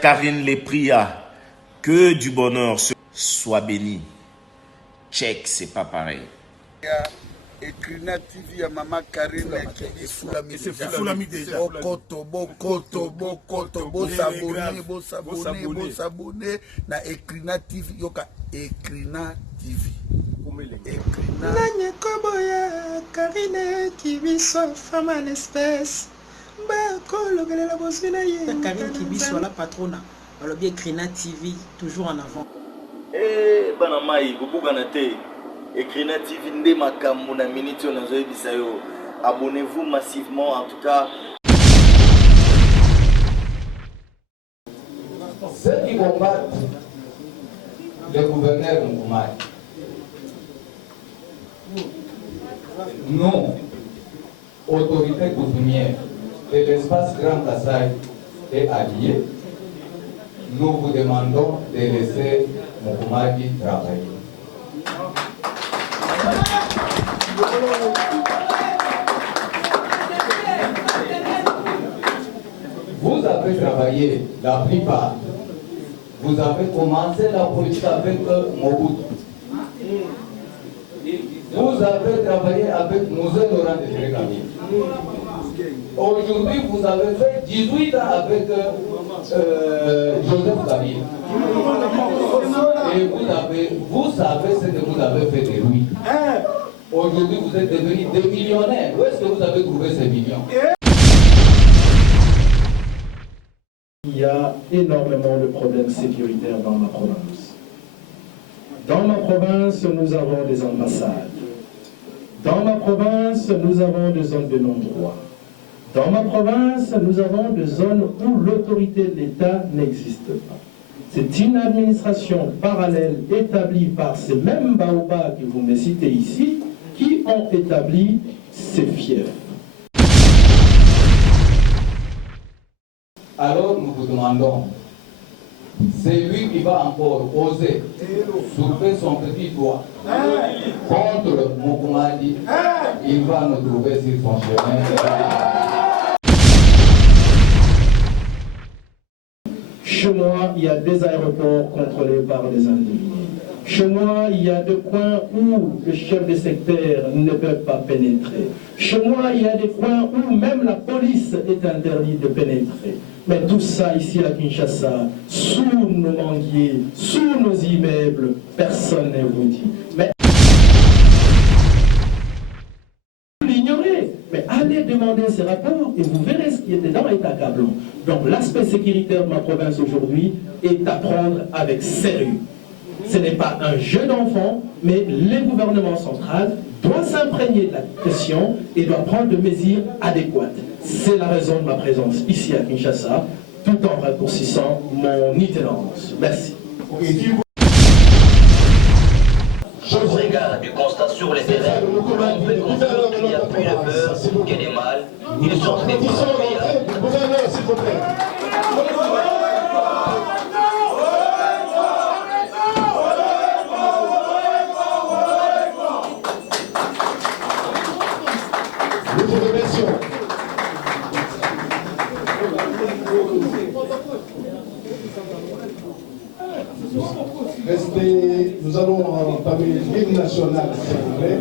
Karine Lepria, que du bonheur soit béni. Check, c'est pas pareil. Ekrina TV ya Maman Karine c'est Foulami déjà. Bokoto, s'abonner na Ekrina TV yoka Ekrina TV. Ekrina Nanye Koboya Karine Kibiso femme à l'espèce. Karine Kibiso la patrona. Alors bien Ekrina TV toujours en avant. Eh banamai bobuganate. Ekrina TV nde makambo na minute on a bisayo. Abonnez-vous massivement en tout cas. Ceux qui combattent le gouverneur Moukoumari, nous, autorités coutumières de l'espace Grand Kassai et alliés, nous vous demandons de laisser Moukoumari travailler. Vous avez travaillé, la plupart. Vous avez commencé la politique avec Mobutu. Vous avez travaillé avec Mosé Laurent de Kabila. Aujourd'hui, vous avez fait 18 ans avec Joseph Kabila. Et vous savez ce que vous avez fait de lui. Aujourd'hui, vous êtes devenus des millionnaires. Où est-ce que vous avez trouvé ces millions? Il y a énormément de problèmes sécuritaires dans ma province. Dans ma province, nous avons des ambassades. Dans ma province, nous avons des zones de non-droit. Dans ma province, nous avons des zones où l'autorité de l'État n'existe pas. C'est une administration parallèle établie par ces mêmes baobabs que vous me citez ici, qui ont établi ces fiefs. Alors nous vous demandons, c'est lui qui va encore oser soulever son petit doigt contre Moukoumadi, il va nous trouver sur son chemin. Chez moi, il y a des aéroports contrôlés par des individus. Chez moi, il y a des coins où le chef de secteur ne peut pas pénétrer. Chez moi, il y a des coins où même la police est interdite de pénétrer. Mais tout ça ici à Kinshasa, sous nos manguiers, sous nos immeubles, personne ne vous dit. Mais vous l'ignorez. Mais allez demander ces rapports et vous verrez ce qui est dedans est accablant. Donc l'aspect sécuritaire de ma province aujourd'hui est à prendre avec sérieux. Ce n'est pas un jeu d'enfant, mais le gouvernement central doit s'imprégner de la question et doit prendre des mesures adéquates. C'est la raison de ma présence ici à Kinshasa, tout en raccourcissant mon itinérance. Merci. Au regard du constat sur le terrain, on peut conclure qu'il n'y a plus de peur que de mal. Ils sont des Nous allons entamer l'hymne national, s'il vous plaît.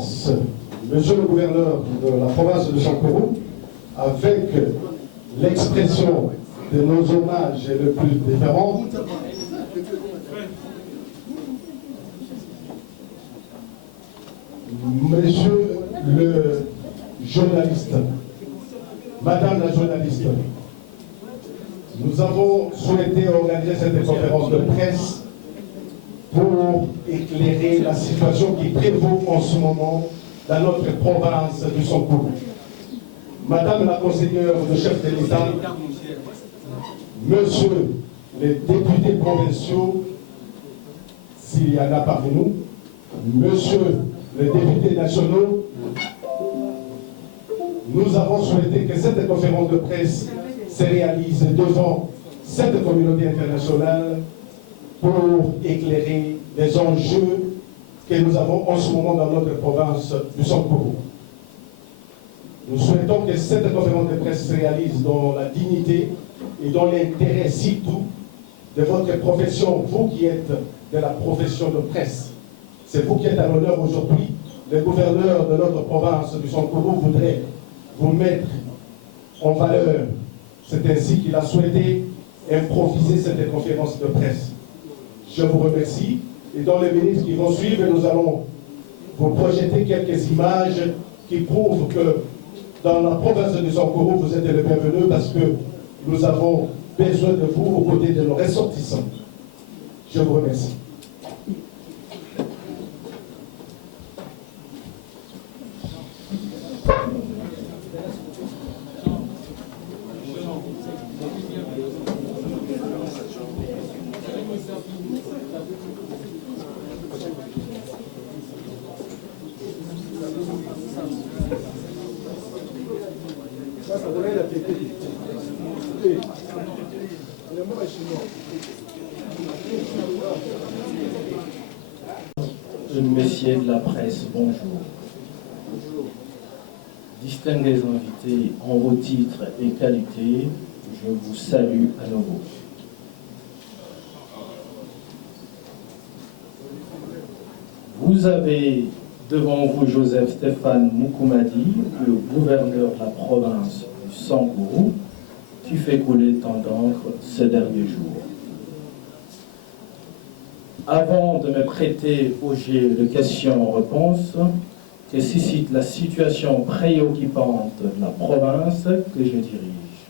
commence, Monsieur le gouverneur de la province de Sankourou, avec l'expression de nos hommages les plus différents. Monsieur le journaliste, Madame la journaliste, nous avons souhaité organiser cette conférence de presse pour éclairer la situation qui prévaut en ce moment dans notre province du Sankourou. Madame la conseillère de chef de l'État, Monsieur les députés provinciaux, s'il y en a parmi nous, Monsieur les députés nationaux, nous avons souhaité que cette conférence de presse se réalise devant cette communauté internationale pour éclairer les enjeux que nous avons en ce moment dans notre province du Sankourou. Nous souhaitons que cette conférence de presse se réalise dans la dignité et dans l'intérêt surtout de votre profession, vous qui êtes de la profession de presse. C'est vous qui êtes à l'honneur aujourd'hui. Le gouverneur de notre province du Sankourou voudrait vous mettre en valeur. C'est ainsi qu'il a souhaité improviser cette conférence de presse. Je vous remercie. Et dans les minutes qui vont suivre, nous allons vous projeter quelques images qui prouvent que dans la province du Sankourou, vous êtes le bienvenu parce que nous avons besoin de vous aux côtés de nos ressortissants. Je vous remercie. Messieurs de la presse, bonjour. Distingués invités en vos titres et qualités, je vous salue à nouveau. Vous avez devant vous Joseph Stéphane Moukoumadi, le gouverneur de la province du Sankourou, qui fait couler tant d'encre ces derniers jours. Avant de me prêter au jet de questions-réponses que suscite la situation préoccupante de la province que je dirige,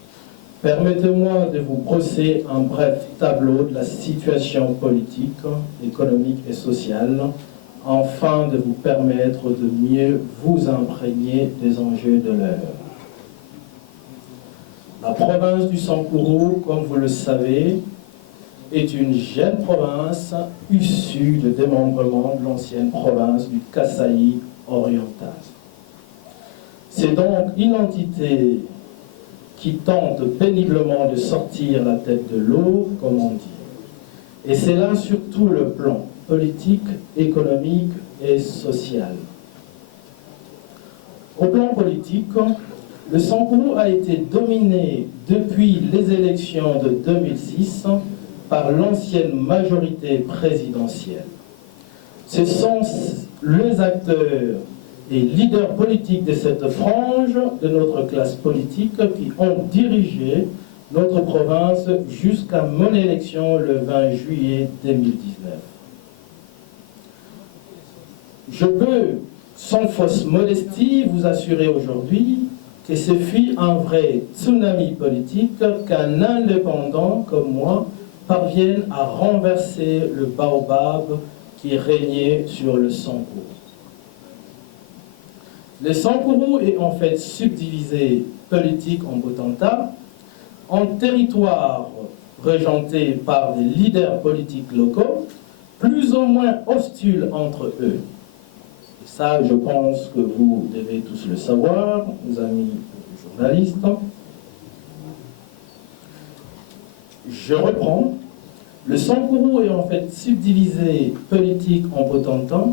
permettez-moi de vous brosser un bref tableau de la situation politique, économique et sociale, afin de vous permettre de mieux vous imprégner des enjeux de l'heure. La province du Sankourou, comme vous le savez, est une jeune province issue de démembrement de l'ancienne province du Kasaï oriental. C'est donc une entité qui tente péniblement de sortir la tête de l'eau, comme on dit. Et c'est là sur tout le plan politique, économique et social. Au plan politique, le Sankourou a été dominé depuis les élections de 2006 par l'ancienne majorité présidentielle. Ce sont les acteurs et leaders politiques de cette frange de notre classe politique qui ont dirigé notre province jusqu'à mon élection le 20 juillet 2019. Je peux, sans fausse modestie, vous assurer aujourd'hui que ce fut un vrai tsunami politique qu'un indépendant comme moi parvienne à renverser le baobab qui régnait sur le Sankourou. Le Sankourou est en fait subdivisé politique en potentat, en territoires regentés par des leaders politiques locaux, plus ou moins hostiles entre eux. Et ça, je pense que vous devez tous le savoir, mes amis journalistes. Je reprends. Le Sankourou est en fait subdivisé politique en potentat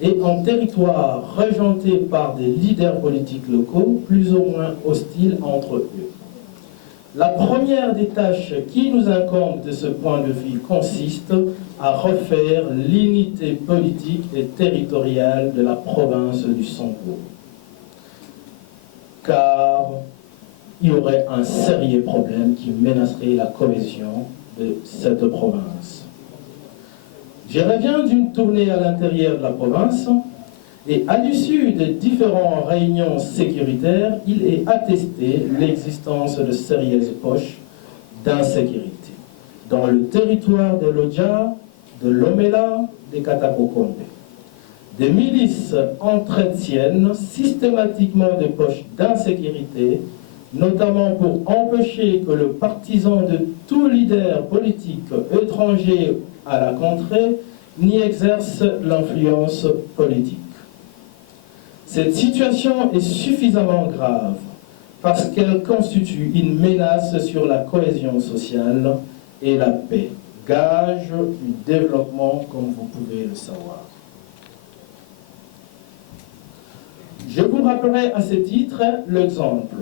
et en territoire regenté par des leaders politiques locaux plus ou moins hostiles entre eux. La première des tâches qui nous incombe de ce point de vue consiste à refaire l'unité politique et territoriale de la province du Sankuru. Car il y aurait un sérieux problème qui menacerait la cohésion de cette province. Je reviens d'une tournée à l'intérieur de la province et à l'issue de différentes réunions sécuritaires, il est attesté l'existence de sérieuses poches d'insécurité dans le territoire de l'Odja, de l'Omela, des Katakokombe. Des milices entretiennent systématiquement des poches d'insécurité, notamment pour empêcher que le partisan de tout leader politique étranger à la contrée n'y exerce l'influence politique. Cette situation est suffisamment grave parce qu'elle constitue une menace sur la cohésion sociale et la paix, gage du développement comme vous pouvez le savoir. Je vous rappellerai à ce titre l'exemple.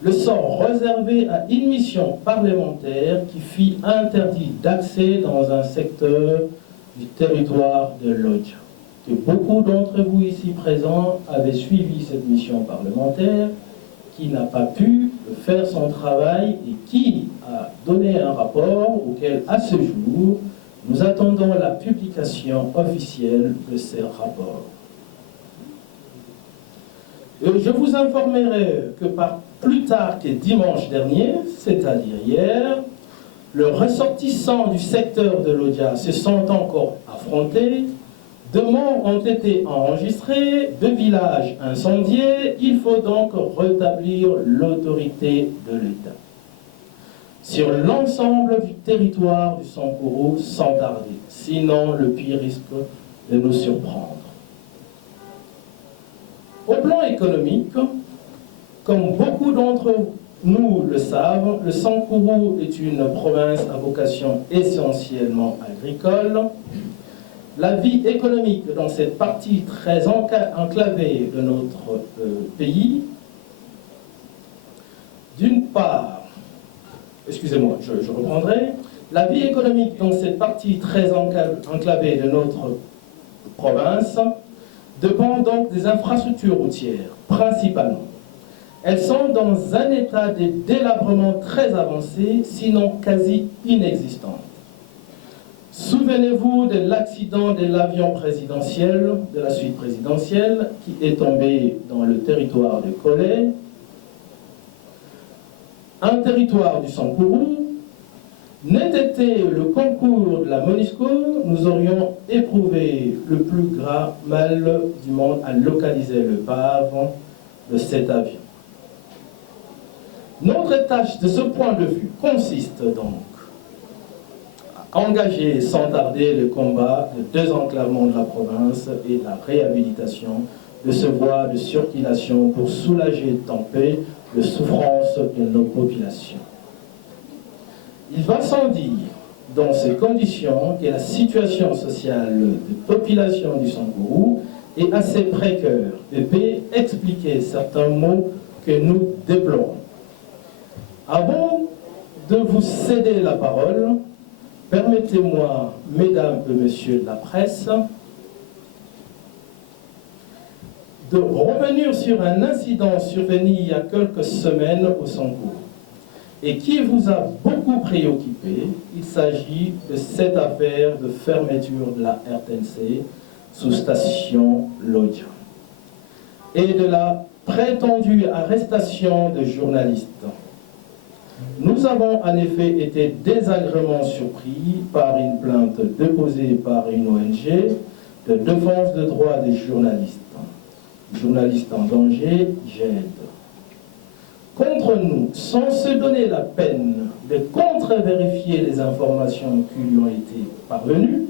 Le sort réservé à une mission parlementaire qui fit interdit d'accès dans un secteur du territoire de l'Odja. Que beaucoup d'entre vous ici présents avaient suivi cette mission parlementaire, qui n'a pas pu faire son travail et qui a donné un rapport auquel, à ce jour, nous attendons la publication officielle de ces rapports. Je vous informerai que plus tard que dimanche dernier, c'est-à-dire hier, les ressortissants du secteur de l'Odja se sont encore affrontés. 2 morts ont été enregistrés, 2 villages incendiés. Il faut donc rétablir l'autorité de l'État sur l'ensemble du territoire du Sankuru sans tarder. Sinon, le pire risque de nous surprendre. Au plan économique, comme beaucoup d'entre nous le savent, le Sankuru est une province à vocation essentiellement agricole. La vie économique dans cette partie très enclavée de notre pays, d'une part, excusez-moi, je reprendrai, la vie économique dans cette partie très enclavée de notre province dépend donc des infrastructures routières, principalement. Elles sont dans un état de délabrement très avancé, sinon quasi inexistant. Souvenez-vous de l'accident de l'avion présidentiel, de la suite présidentielle, qui est tombé dans le territoire de Kolé, un territoire du Sankuru. N'était été le concours de la MONUSCO, nous aurions éprouvé le plus grave mal du monde à localiser le pavre de cet avion. Notre tâche de ce point de vue consiste donc à engager sans tarder le combat de désenclavement de la province et de la réhabilitation de ce voie de circulation pour soulager et tamper les souffrances de nos populations. Il va sans dire, dans ces conditions, que la situation sociale de population du Sankuru est assez précaire et peut expliquer certains mots que nous déplorons. Avant de vous céder la parole, permettez-moi, mesdames et messieurs de la presse, de revenir sur un incident survenu il y a quelques semaines au Sankuru et qui vous a beaucoup préoccupé. Il s'agit de cette affaire de fermeture de la RTNC sous station Lodja et de la prétendue arrestation de journalistes. Nous avons en effet été désagréablement surpris par une plainte déposée par une ONG de défense des droits des journalistes. Journalistes en danger, j'aide. Contre nous, sans se donner la peine de contre-vérifier les informations qui lui ont été parvenues,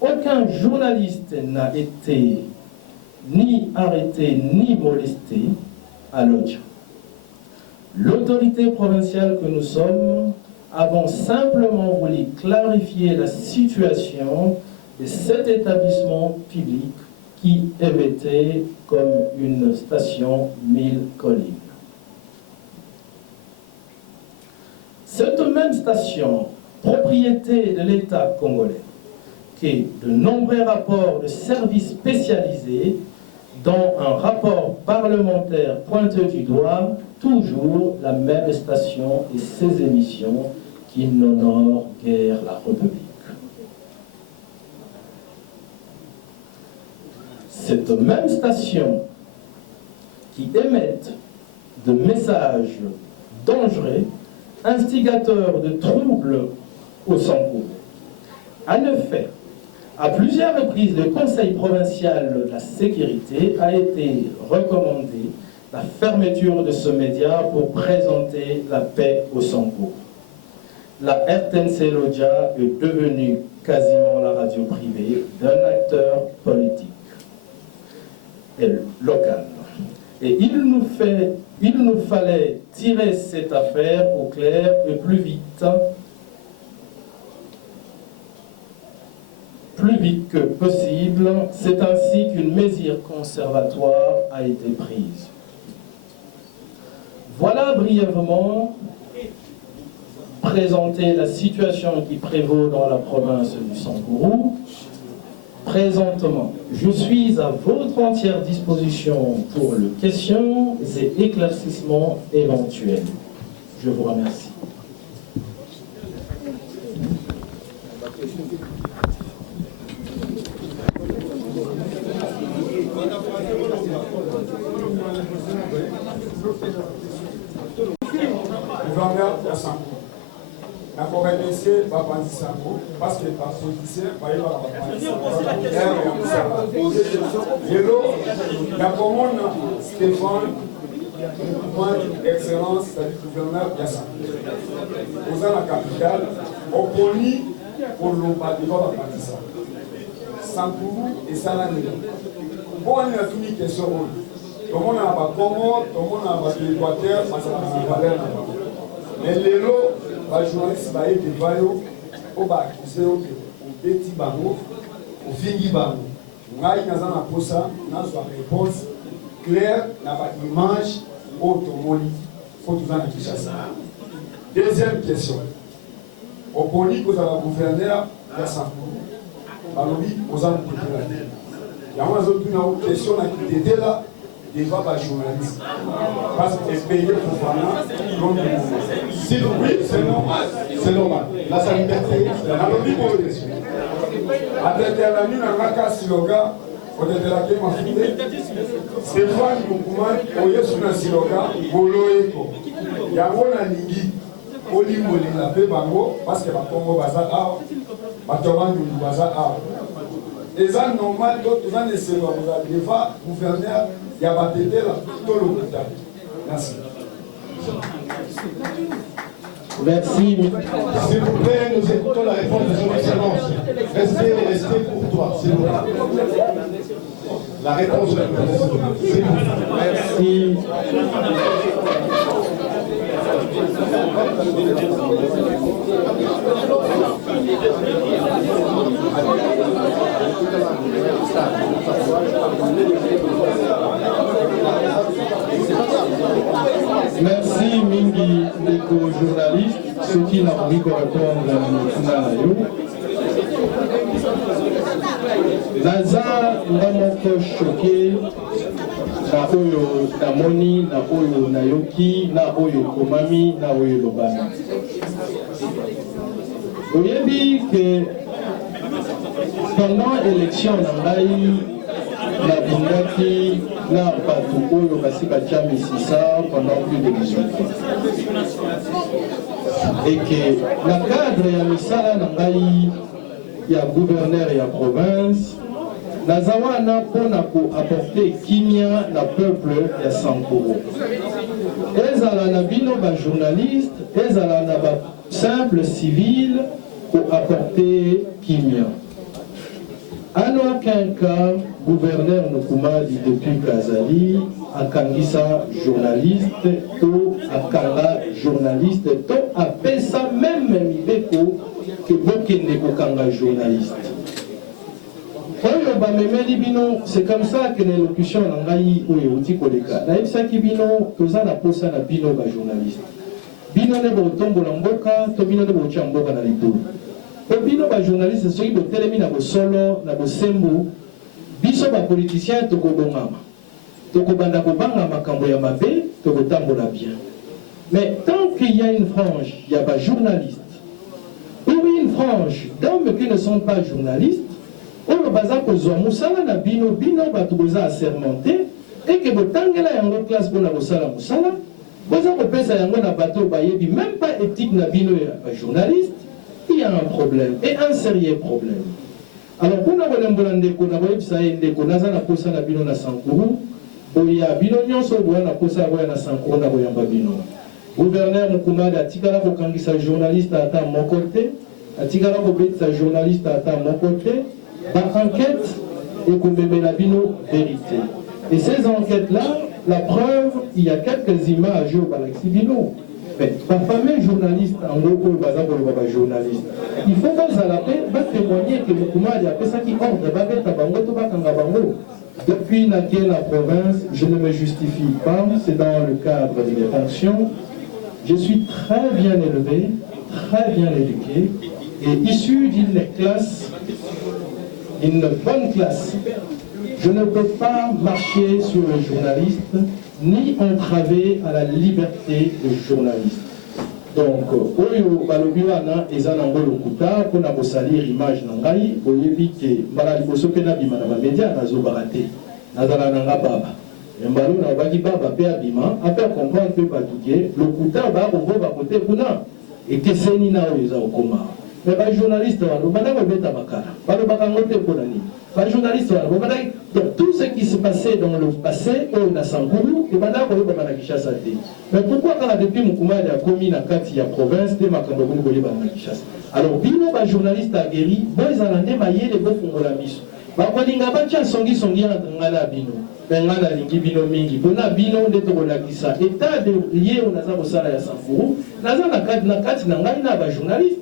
aucun journaliste n'a été ni arrêté ni molesté à Lodja. L'autorité provinciale que nous sommes avons simplement voulu clarifier la situation de cet établissement public qui est vêtu comme une station 1000 collines. Cette même station, propriété de l'État congolais, qui de nombreux rapports de services spécialisés, dont un rapport parlementaire pointe du doigt toujours la même station et ses émissions qui n'honorent guère la République. Cette même station qui émet de messages dangereux, instigateurs de troubles au Sangourou. En effet, à plusieurs reprises, le Conseil provincial de la sécurité a été recommandé la fermeture de ce média pour présenter la paix au Sangourou. La RTNC Lodja est devenue quasiment la radio privée d'un acteur politique et local. Et il nous fallait tirer cette affaire au clair et plus vite que possible. C'est ainsi qu'une mesure conservatoire a été prise. Voilà brièvement présenter la situation qui prévaut dans la province du Sangourou. Présentement, je suis à votre entière disposition pour les questions et éclaircissements éventuels. Je vous remercie. Gouverneur de Sangourou. La remercier Babandi Sango parce que par politicien, il va la commune Stéphane, excellence, c'est-à-dire gouverneur de Sango. Aux la capitale, au poli pour le bâtiment Babandi Sango. Sangourou et Salané. Bon, on a tout mis question. Tout le monde a pas Congo, tout le monde a pas l'Équateur, parce qu'on a valeur. Mais les lots, les journalistes baillent des vaillots, au bas, au petit bango, au fingi bango. Nous avons une réponse claire, n'a pas d'image, automoli, faut tout en Kinshasa. Deuxième question. Au poli, vous avez un gouverneur de Sangourou. Balobi, vous avez un gouverneur. Il y a une question qui était là. Débat par journaliste. Parce que c'est payé pour voir. Si oui, c'est normal. C'est normal. Là, sa liberté. Après la nuit, on a un cas siloga. On a de la game en fide. Stéphane Moukouma, on y est sur un siloga. Boloeko. Il y a un ligi. Oli Moli la paix bango. Parce que la Congo Baza a. Batoran du Baza a. Et ça, normal, d'autres ans, c'est le gouverneur. Il y a pas de tout le monde. Merci. Merci. S'il vous plaît, nous écoutons la réponse de son Excellence. Restez pour toi, s'il vous plaît. La réponse de s'il vous plaît. Merci. Merci Mingi, l'éco-journaliste, ceux qui n'ont pas envie de répondre à nous. Naza, Namoko choqué, na oyo namoni, na oyo nayoki, na oyo komami, na oyo lobami. Oyebi que pendant l'élection n'angai na bundaki na bato oyo basi batia misisa pendant plus de 18 ans. Et que na cadre ya misala n'angai ya gouverneur ya province nazawana pona ko apporter kimia na peuple ya Sangourou. Ezala na bino ba journaliste, ezala na ba simple civil pour apporter kimia. En aucun cas, gouverneur Noukoumadi depuis Kazali, Akangisa journaliste, ou Akanga journaliste, ou Apesa même Mibeko, que Bokende Kokanga journaliste. C'est comme ça que l'élocution n'engaï ou éouti koleka. Naïf Sakibino, Kozana Posa na Bino ba journaliste. bino ne botombola mboka to bino ne botia mboka na litulu. Po bino ba journaliste soki botelemi na bosolo na bosembu biso ba politicien tokobongama tokobanda kobanga makambo ya mabe tokotambola bien. Mais tant qu'il y a une frange, il y a pas journaliste ou une frange d'hommes qui ne sont pas journalistes, on va kozwa musala na bino bato boza assermenté et que botangela yango classe pour na bosala musala boza kopesa yango na bato bayebi même pas éthique na bino ya journaliste. Il y a un problème et un sérieux problème. Alors pour na bolembola ndeko na boyebisa ye ndeko naza na posa na bino na Sankuru boya bino nyonso boya na posa boya na Sankuru na boyamba bino. Gouverneur Mukumadi atikala kokangisa journaliste ata mon côté, atikala kobetisa journaliste ata mon côté, par enquête et komemela bino vérité. Et ces enquêtes-là, la preuve, il y a quelques images au Balaxi Bino. Mais ma famille journaliste, en gros, journaliste, il faut qu'on va témoigner que Mukumadi a fait ça qui ordre, depuis la province, je ne me justifie pas, c'est dans le cadre de mes fonctions. Je suis très bien élevé, très bien éduqué, et issu d'une classe, une bonne classe. Je ne peux pas marcher sur le journaliste, ni entraver à la liberté du journaliste. Donc, oyo balobiwana ezana ngolo kuta pona kosalir image na ngai boyebi ke mbala liboso pe na bima na bamedia nazo barate nazala nanga baba mbalo na baki baba pe abima après comprendre pe batuke le kuta ba kongo ba kote kuna ekeseni na oyo za okoma. Mais les journalistes, les journalistes, donc tout ce qui se passait dans le passé, on a Sankuru, et maintenant on va à Kinshasa. Mais pourquoi quand depuis Mukumadi a commis la Katia province de Makambogo à Kinshasa? Alors, bino les journalistes a guéri, boys en andé maillé les beaux fonds la mise. Bakolinga batia songi ngala bino. Bengala lingi bino mingi. Bona bino de tokolakisa. État de lié on a ça au sala ya Sankuru. Naza na kati na ngai na ba journaliste.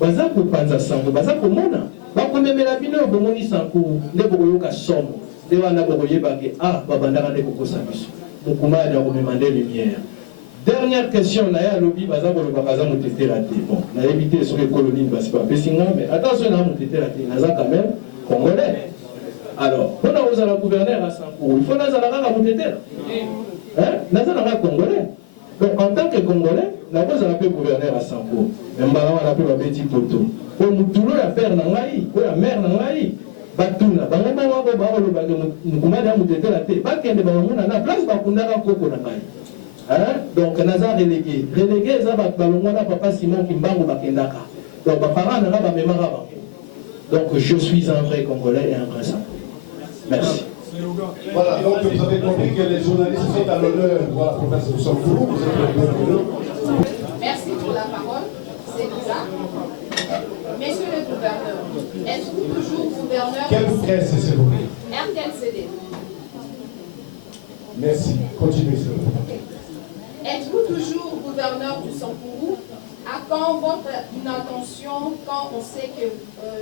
Baza ko panza sango, baza ko mona. Ba ko memela bino bomoni Sankuru, nde bokoyoka somo. De wana bokoyeba ke babanda ka ndeko kosa biso. Mukumadi a komemande lumière. Dernière question, na ya lobby baza ko bakaza motetela te. Bon, na éviter sur les colonies basi pas pesinga, mais attention na motetela te, naza quand même congolais. Alors, pour nous la gouverneur à Sankuru, il faut naza la motetela. Hein? Naza na congolais. Donc en tant que Congolais, la base a appelé gouverneur à Sankuru. Mbala on appelle Babeti Poto. Pour Moutoulou, la père Nangaï, pour la mère Nangaï, Batuna, Bangama Wabo Baro, Mukumada Moutete la Té, Baken de Bamuna, la place Bakundara Koko Nangaï. Donc Nazar relégué. Relégué, Zabat Balongona, Papa Simon Kimbango Bakendaka. Donc Bapara Nara Bamemara. Donc je suis un vrai Congolais et un vrai Sankuru. Merci. Voilà, donc vous avez compris que les journalistes sont à l'honneur pour la province de Sankuru. Merci pour la parole, c'est Lisa. Messieurs le gouverneur, êtes-vous toujours gouverneur? Quelle presse, s'il vous plaît? RTLCD. Merci, continuez, s'il vous plaît. Êtes-vous toujours gouverneur du Sankuru? À quand votre inattention quand on sait que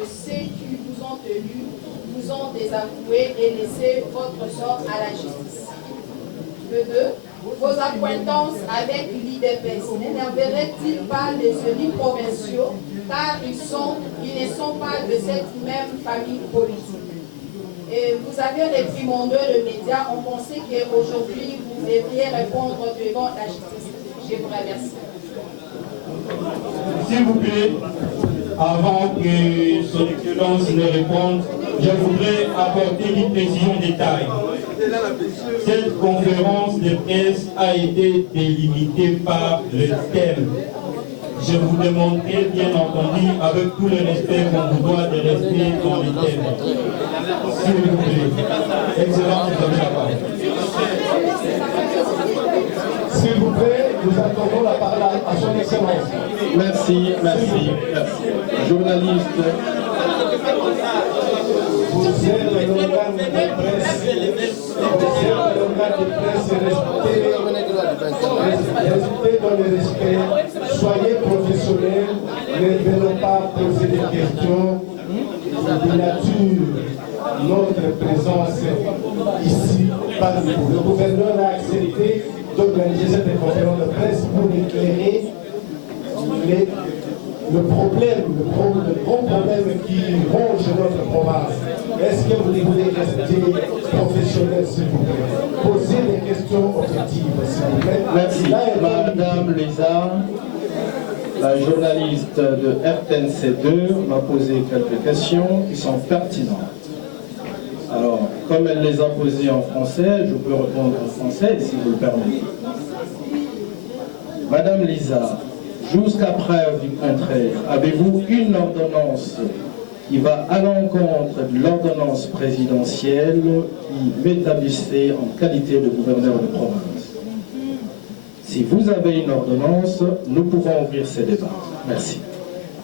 ceux qui vous ont élus vous ont désavoué et laissé votre sort à la justice? Le 2. Vos acquaintances avec l'IDPS n'énerveraient-ils pas les élus provinciaux car ils ne sont pas de cette même famille politique? Et vous avez réprimandé le média, on pensait qu'aujourd'hui vous devriez répondre devant la justice. Je vous remercie. S'il vous plaît, avant que son excellence ne réponde, je voudrais apporter une précision détail. Cette conférence de presse a été délimitée par le thème. Je vous demanderai bien entendu, avec tout le respect qu'on vous doit, de rester dans le thème. S'il vous plaît. Excellence, vous avez la parole. S'il vous plaît, nous attendons la parole à son excellence. Merci. Journaliste. Vous êtes l'organe de presse. Vous êtes l'organe de presse respectez dans le respect. Soyez professionnels. Ne venons pas poser des questions de nature. Notre présence ici parmi vous. Le gouverneur a accepté d'organiser cette conférence de presse pour éclairer régler le gros problème qui ronge notre province. Est-ce que vous voulez rester professionnel, s'il vous plaît? Posez des questions objectives, s'il vous plaît. Merci. Madame Lisa, la journaliste de RTNC2 m'a posé quelques questions qui sont pertinentes. Alors, comme elle les a posées en français, je peux répondre en français, si vous le permettez. Madame Lisa, jusqu'à preuve du contraire, avez-vous une ordonnance qui va à l'encontre de l'ordonnance présidentielle qui m'établissait en qualité de gouverneur de province? Si vous avez une ordonnance, nous pouvons ouvrir ces débats. Merci.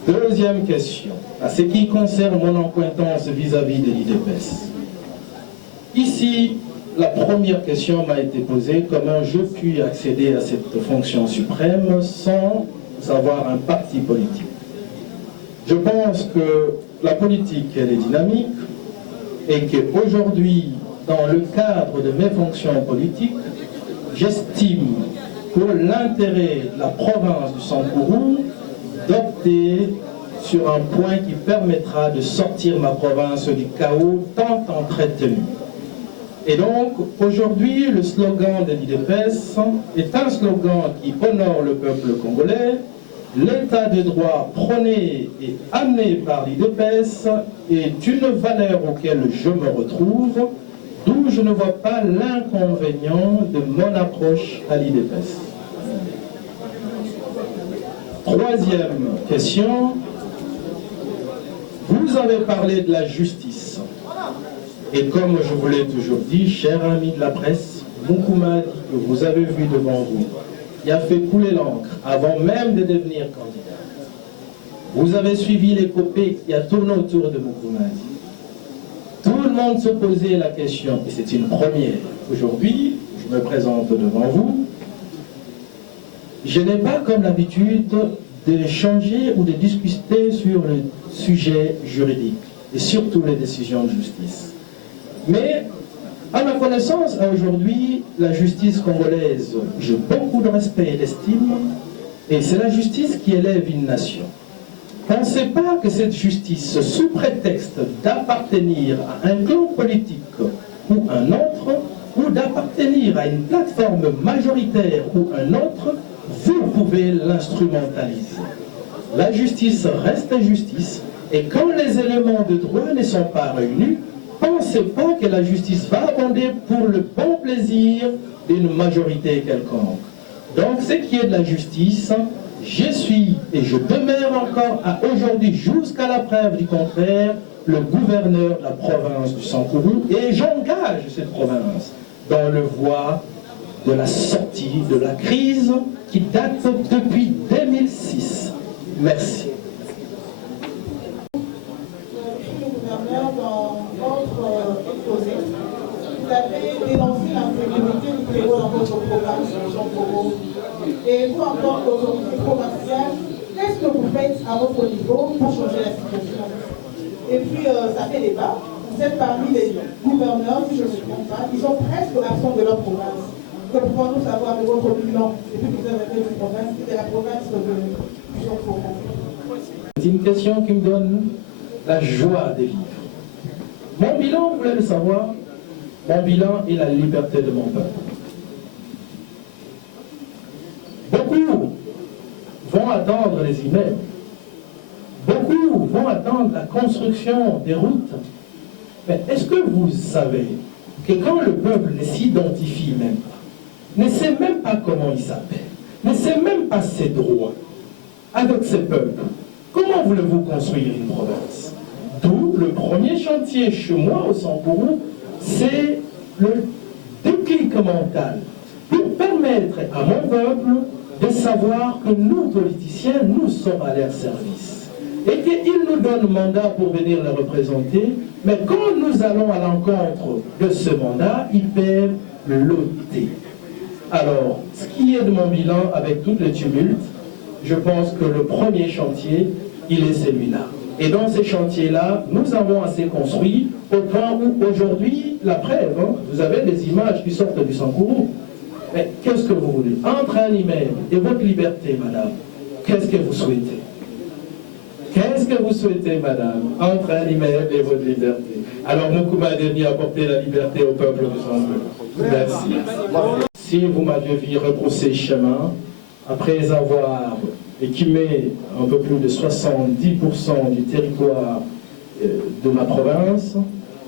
Deuxième question, à ce qui concerne mon accointance vis-à-vis de l'IDPS. Ici, la première question m'a été posée, comment je puis accéder à cette fonction suprême sans avoir un parti politique. Je pense que la politique, elle est dynamique et qu'aujourd'hui, dans le cadre de mes fonctions politiques, j'estime pour l'intérêt de la province du Sankourou d'opter sur un point qui permettra de sortir ma province du chaos tant entretenu. Et donc, aujourd'hui, le slogan de l'IDPS est un slogan qui honore le peuple congolais. L'état de droit prôné et amené par l'IDPS est une valeur auquel je me retrouve, d'où je ne vois pas l'inconvénient de mon approche à l'IDPS. Troisième question, vous avez parlé de la justice. Et comme je vous l'ai toujours dit, cher ami de la presse, Moukouma dit que vous avez vu devant vous, il a fait couler l'encre avant même de devenir candidat. Vous avez suivi l'épopée qui a tourné autour de Moukouma. Tout le monde se posait la question, et c'est une première. Aujourd'hui, je me présente devant vous. Je n'ai pas comme l'habitude de changer ou de discuter sur le sujet juridique, et surtout les décisions de justice. Mais, à ma connaissance, aujourd'hui, la justice congolaise, j'ai beaucoup de respect et d'estime, et c'est la justice qui élève une nation. Pensez pas que cette justice, sous prétexte d'appartenir à un clan politique ou un autre, ou d'appartenir à une plateforme majoritaire ou un autre, vous pouvez l'instrumentaliser. La justice reste justice, et quand les éléments de droit ne sont pas réunis, pensez pas que la justice va abonder pour le bon plaisir d'une majorité quelconque. Donc, ce qui est de la justice, je suis et je demeure encore à aujourd'hui, jusqu'à la preuve du contraire, le gouverneur de la province du Sankourou, et j'engage cette province dans le voie de la sortie de la crise qui date depuis 2006. Merci. Vous avez dénoncé l'insécurité du terreau dans votre province, Jean-Poro. Et vous, en tant qu'autorité provinciale, qu'est-ce que vous faites à votre niveau pour changer la situation? Et puis, ça fait débat. Vous êtes parmi les gouverneurs, si je ne me trompe pas, qui sont presque absents de leur province. Que pouvons-nous savoir de votre bilan depuis que vous avez été de province, de la province de Jean-Poro? C'est une question qui me donne la joie de vivre. Mon bilan, vous voulez le savoir? Mon bilan est la liberté de mon peuple. Beaucoup vont attendre les immeubles. Beaucoup vont attendre la construction des routes. Mais est-ce que vous savez que quand le peuple ne s'identifie même pas, ne sait même pas comment il s'appelle, ne sait même pas ses droits, avec ce peuple, comment voulez-vous construire une province? D'où le premier chantier chez moi au Sankourou, c'est le déclic mental pour permettre à mon peuple de savoir que nous, politiciens, nous sommes à leur service et qu'ils nous donnent mandat pour venir les représenter, mais quand nous allons à l'encontre de ce mandat, ils perdent l'autorité. Alors, ce qui est de mon bilan avec tout le tumulte, je pense que le premier chantier, il est celui-là. Et dans ces chantiers-là, nous avons assez construit au point où aujourd'hui, la preuve, vous avez des images qui sortent du Sankourou. Mais qu'est-ce que vous voulez? Entre un immeuble et votre liberté, madame, qu'est-ce que vous souhaitez? Qu'est-ce que vous souhaitez, madame, entre un immeuble et votre liberté? Alors, Moukouma Adeni a apporté la liberté au peuple de son peuple. Merci. Si vous m'aviez vu rebrousser chemin, après avoir équipé un peu plus de 70% du territoire de ma province,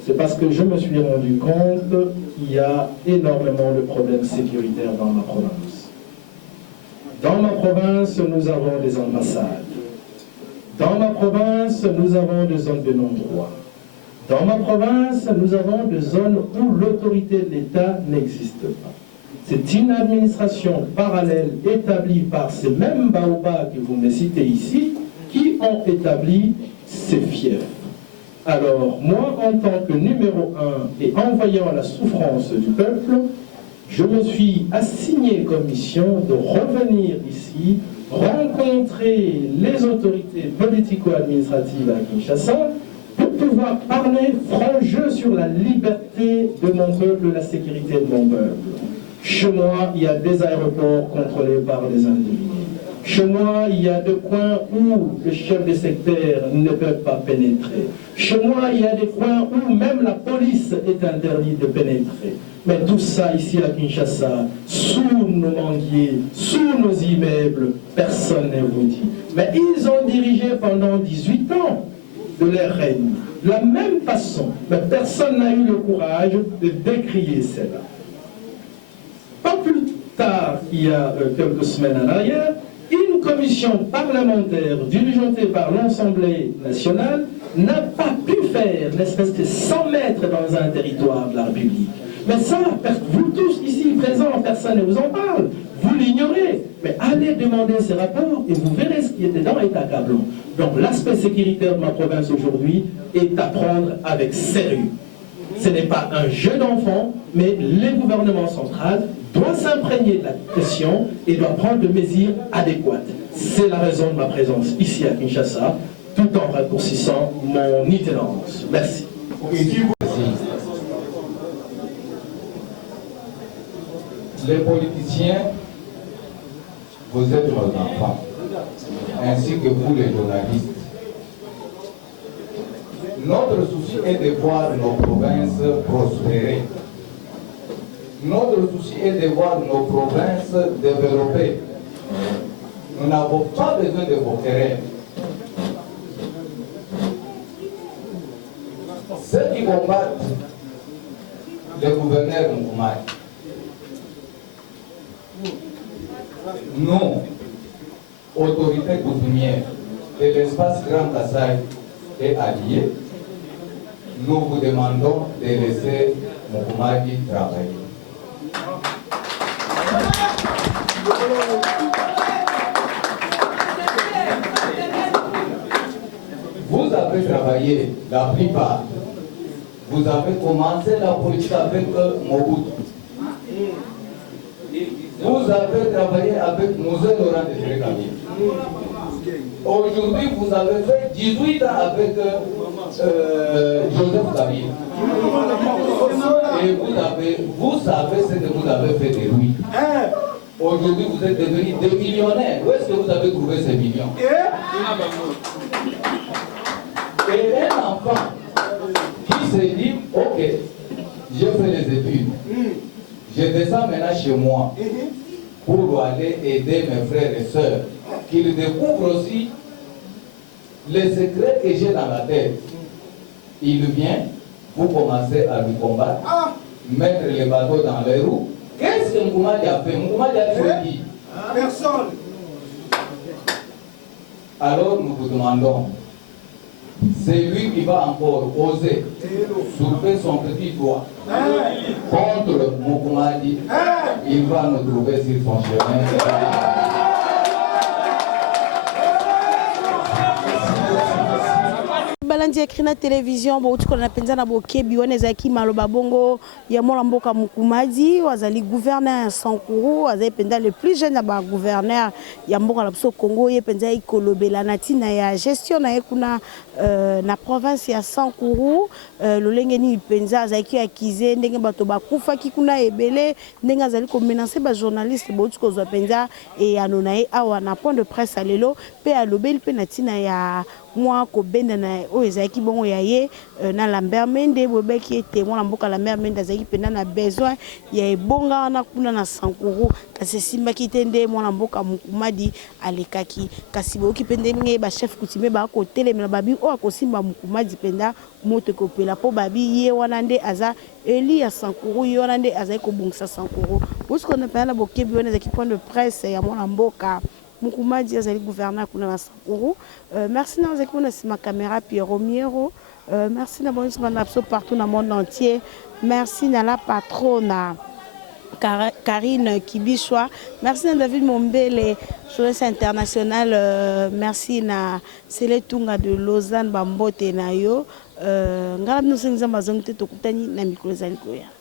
c'est parce que je me suis rendu compte qu'il y a énormément de problèmes sécuritaires dans ma province. Dans ma province, nous avons des ambassades. Dans ma province, nous avons des zones de non-droit. Dans ma province, nous avons des zones où l'autorité de l'État n'existe pas. C'est une administration parallèle établie par ces mêmes baobabs que vous me citez ici, qui ont établi ces fiefs. Alors, moi, en tant que numéro 1 et en voyant la souffrance du peuple, je me suis assigné comme mission de revenir ici, rencontrer les autorités politico-administratives à Kinshasa, pour pouvoir parler franc jeu sur la liberté de mon peuple, la sécurité de mon peuple. Chez moi, il y a des aéroports contrôlés par des individus. Chez moi, il y a des coins où le chef de secteur ne peut pas pénétrer. Chez moi, il y a des coins où même la police est interdite de pénétrer. Mais tout ça ici à Kinshasa, sous nos manguiers, sous nos immeubles, personne ne vous dit. Mais ils ont dirigé pendant 18 ans de leur règne. De la même façon, mais personne n'a eu le courage de décrier cela. Pas plus tard, il y a quelques semaines en arrière, une commission parlementaire diligentée par l'Assemblée nationale n'a pas pu faire l'espèce de 100 mètres dans un territoire de la République. Mais ça, vous tous ici présents, personne ne vous en parle. Vous l'ignorez. Mais allez demander ces rapports et vous verrez ce qui est dedans est accablant. Donc l'aspect sécuritaire de ma province aujourd'hui est à prendre avec sérieux. Ce n'est pas un jeu d'enfant, mais le gouvernement central doit s'imprégner de la question et doit prendre des mesures adéquates. C'est la raison de ma présence ici à Kinshasa, tout en raccourcissant mon itinérance. Merci. Les politiciens, vous êtes nos enfants, ainsi que vous les journalistes. Notre souci est de voir nos provinces prospérer. Notre souci est de voir nos provinces développer. Nous n'avons pas besoin de vos querelles. Ceux qui combattent le gouverneur Moukoumadi, nous, autorités coutumières de l'espace Grand Kassai et alliés, nous vous demandons de laisser Moukoumadi travailler. Vous avez travaillé, la plupart. Vous avez commencé la politique avec Mobutu. Vous avez travaillé avec Mosé Laurent de Kabila. Aujourd'hui, vous avez fait 18 ans avec Joseph Kabila. Et vous savez ce que vous avez fait de lui. Aujourd'hui, vous êtes devenus des millionnaires. Où est-ce que vous avez trouvé ces millions? Et un enfant qui se dit, ok, je fais les études. Je descends maintenant chez moi pour aller aider mes frères et sœurs, qu'ils découvrent aussi les secrets que j'ai dans la tête. Il vient, vous commencez à lui combattre, mettre les bateaux dans les roues. Qu'est-ce que Moukoumadi a fait? Moukoumadi a tué qui? Personne. Alors nous vous demandons, c'est lui qui va encore oser soulever son petit doigt contre Moukoumadi. Il va nous trouver sur son chemin. balandi écrit na télévision bo tuko na penza na bokebi wana ezaki maloba bongo ya mwana mboka Mukumadi wazali gouverneur ya Sankuru azali penza le plus jeune ba gouverneur ya mboka la biso Congo ye penza ikolobela na tina ya gestion na ekuna na province ya Sankuru lolenge ni penza azaki akize ndenge bato bakufa kikuna ebele ndenge azali ko menacer ba journaliste bo tuko zo penza e anona e awa na point de presse alelo pe alobeli pe na tina ya moi ko benda na o ezaki bongo ya ye na Lambert Mende bobeki témoin na mboka Lambert Mende azaki penda na besoin ya ebonga na kuna na Sankuru kasi simba kitende mwana mboka Mukumadi alekaki kasi boki pende nge ba chef coutumier ba ko telemela babi o akosimba Mukumadi penda moto ko pela po babi ye wana nde aza Eli ya Sankuru ye wana nde azaki ko bongisa Sankuru usko na pena bokebi wana ezaki point de presse ya mwana mboka Mukumadi azali gouverneur kuna na Sankuru. Merci na zaki na ma caméra Pierre Miero. Merci na bonne semaine partout dans le monde entier. Merci na la patronne Karine Kibishwa. Merci na David Mombele, journaliste international. Merci na Seletunga de Lausanne Bambote na yo. Ngala nous nzamba zongte tokutani na mikolo zali koya.